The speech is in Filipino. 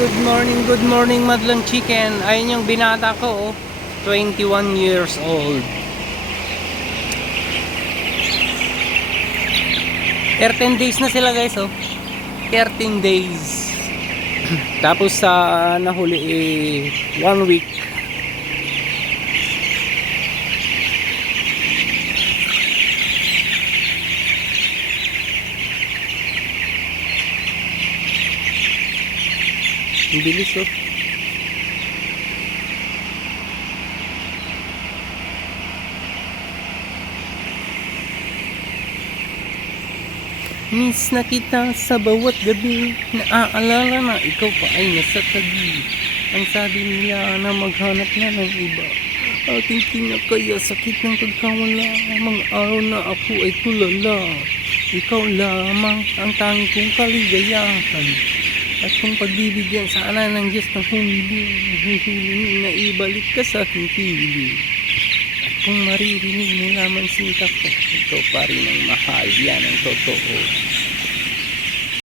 good morning Madlang Chicken. Ayun yung binata ko, 21 years old. 13 days na sila guys, 13 days. Tapos sa nahuli 1 week. Ang bilis Miss na kita sa bawat gabi, naaalala na ikaw pa ay nasa tabi. Ang sabi nila na maghanap na ng iba, ating kinakaya sakit ng pagkawala. Mga araw na ako ay tulala, ikaw lamang ang tanging kong kaligayahan. At kung pagbibigyan sana ng Diyos ng humiling na ibalik ka sa aking piling. At kung maririnig mo lamang sinta ko, ikaw pa rin ang mahal, yan ang totoo.